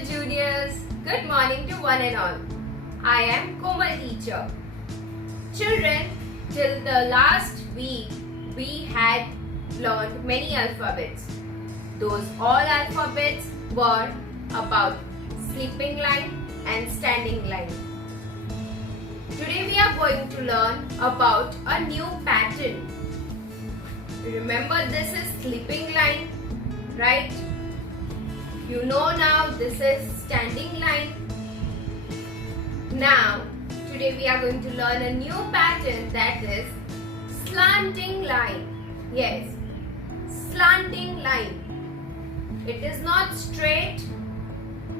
little juniors. Good morning to one and all. I am Komal teacher. Children, till the last week we had learned many alphabets. Those all alphabets were about sleeping line and standing line. Today we are going to learn about a new pattern. Remember, this is sleeping line, right? You know now this is standing line. Now, today we are going to learn a new pattern, that is slanting line. Yes, slanting line. It is not straight.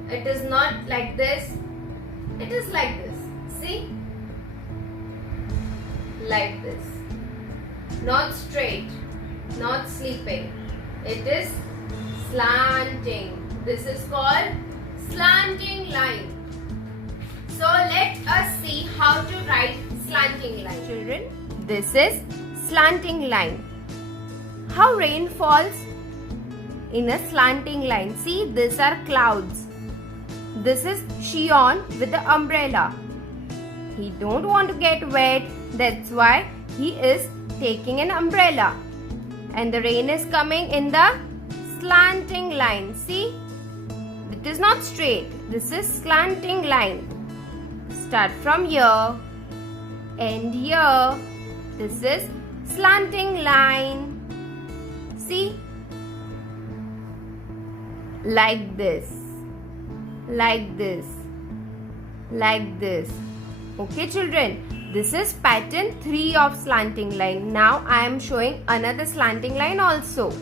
It is not like this. It is like this. See? Like this. Not straight. Not sleeping. It is slanting. This is called slanting line. So let us see how to write slanting line. Children, this is slanting line. How rain falls? In a slanting line. See, these are clouds. This is Shion with the umbrella. He don't want to get wet. That's why he is taking an umbrella. And the rain is coming in the slanting line. See? It is not straight. This is slanting line. Start from here. End here. This is slanting line. See? Like this. Like this. Like this. Okay, children. This is pattern 3 of slanting line. Now I am showing another slanting line also.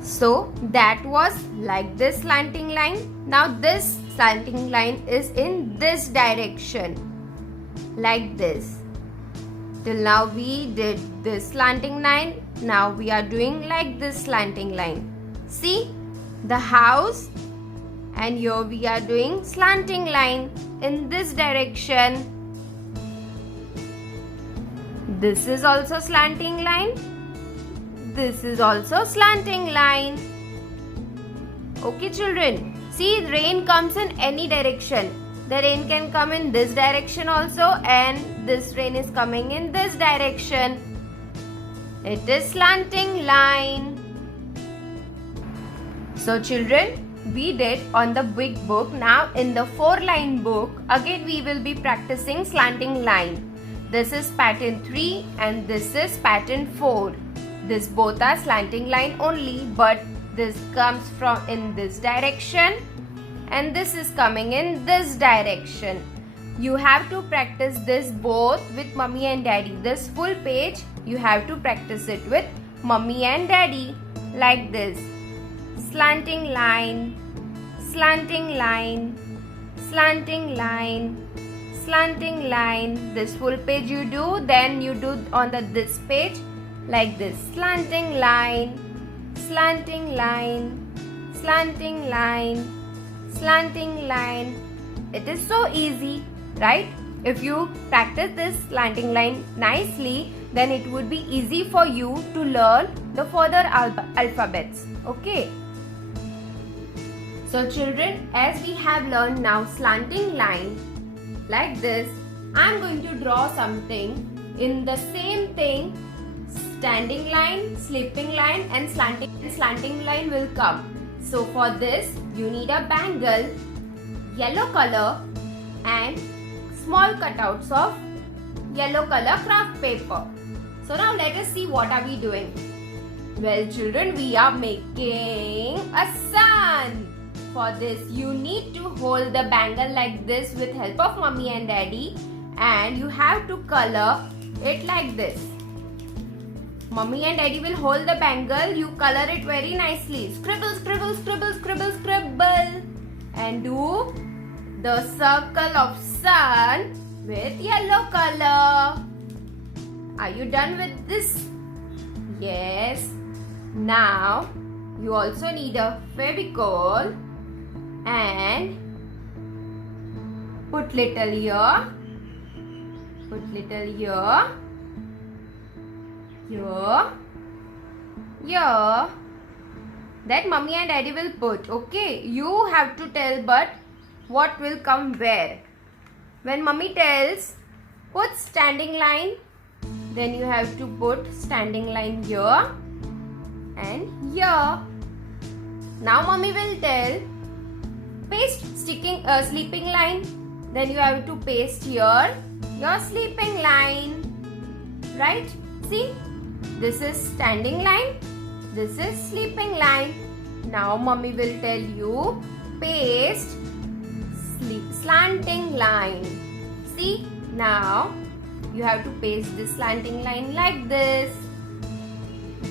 So that was like this slanting line. Now this slanting line is in this direction. Like this. Till now we did this slanting line. Now we are doing like this slanting line. See the house, and here we are doing slanting line in this direction. This is also slanting line. This is also slanting line. Okay, children. See, rain comes in any direction. The rain can come in this direction also, and this rain is coming in this direction. It is slanting line. So, children, we did on the big book. Now in the 4-line book, again we will be practicing slanting line. This is pattern 3 and this is pattern 4. This both are slanting line only, but this comes from in this direction and this is coming in this direction. You have to practice this both with mummy and daddy. This full page you have to practice it with mummy and daddy, like this. Slanting line, slanting line, slanting line, slanting line. This full page you do, then you do on this page like this. Slanting line, slanting line, slanting line, slanting line. It is so easy, right? If you practice this slanting line nicely, then it would be easy for you to learn the further alphabets. Okay. So children, as we have learned now slanting line like this, I am going to draw something in the same thing. Standing line, sleeping line and slanting line will come. So for this you need a bangle, yellow color and small cutouts of yellow color craft paper. So now let us see what are we doing. Well children, we are making a sun. For this you need to hold the bangle like this with help of mummy and daddy, and you have to color it like this. Mummy and daddy will hold the bangle, you color it very nicely. Scribble, scribble, scribble, scribble, scribble. And do the circle of sun with yellow color. Are you done with this? Yes. Now, you also need a Fevicol and put little here, put little here, here, that mummy and daddy will put. Okay, you have to tell but what will come where. When mummy tells put standing line, then you have to put standing line here and here. Now mummy will tell paste sleeping line, then you have to paste here your sleeping line. Right? See, this is standing line, this is sleeping line. Now mummy will tell you paste slanting line. See, now you have to paste this slanting line like this.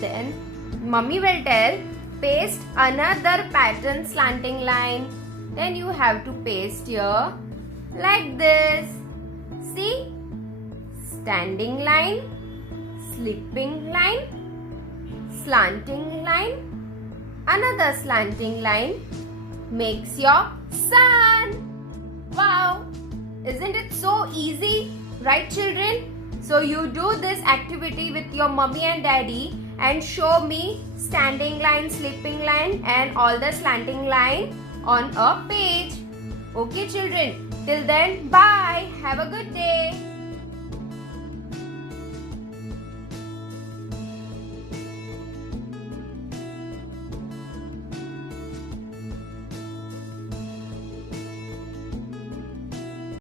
Then mummy will tell paste another pattern slanting line. Then you have to paste here like this. See, standing line, sleeping line, slanting line, another slanting line makes your sun. Wow! Isn't it so easy? Right, children? So you do this activity with your mummy and daddy and show me standing line, sleeping line and all the slanting line on a page. Okay, children? Till then, bye. Have a good day.